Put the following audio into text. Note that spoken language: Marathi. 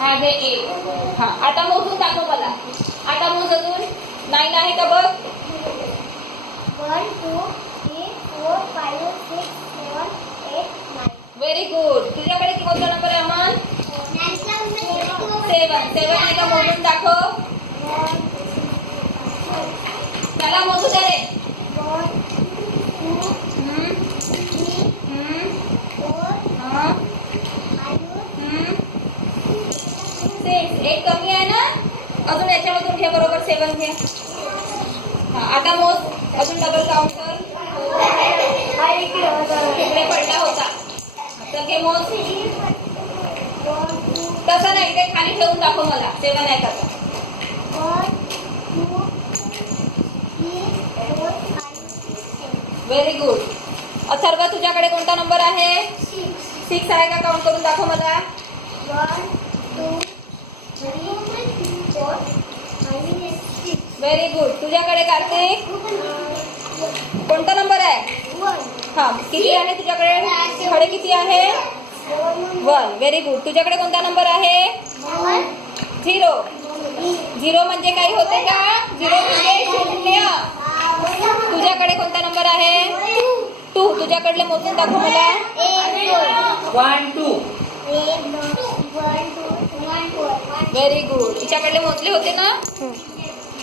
आहे एक हा आता मोजून दाखव मला. आता मोज अजून नाईन आहे का बघ? व्हेरी गुड तुझ्याकडे कोणता नंबर आहे अमन? सेवन सेवन आहे का मोजून दाखव? त्याला मोजू दे रे. सिक्स एक कमी आहे ना? अजून याच्यामधून घे बरोबर सेवन घ्या आता मोज. अजून डबल काउंटर इकडे पडला होता. तर घे मोज. तसं नाही ते खाली ठेवून दाखव मला. सेवन आहे का? व्हेरी गुड अथर्व तुझ्याकडे कोणता नंबर आहे? सिक्स आहे का? काउंट करून दाखव मला. व्हेरी गुड तुझ्याकडे कार्तिक कोणता नंबर आहे? हा, किती आहे तुझ्याकडे? खडे किती आहे? वन व्हेरी गुड तुझ्याकडे कोणता नंबर आहे? झिरो झिरो म्हणजे काही होते का? झिरो म्हणजे शून्य. तुझ्याकडे नंबर आहे? टू तुझ्याकडले मोजून दाखव मला. वन व्हेरी गुड तिच्याकडले मोजले होते ना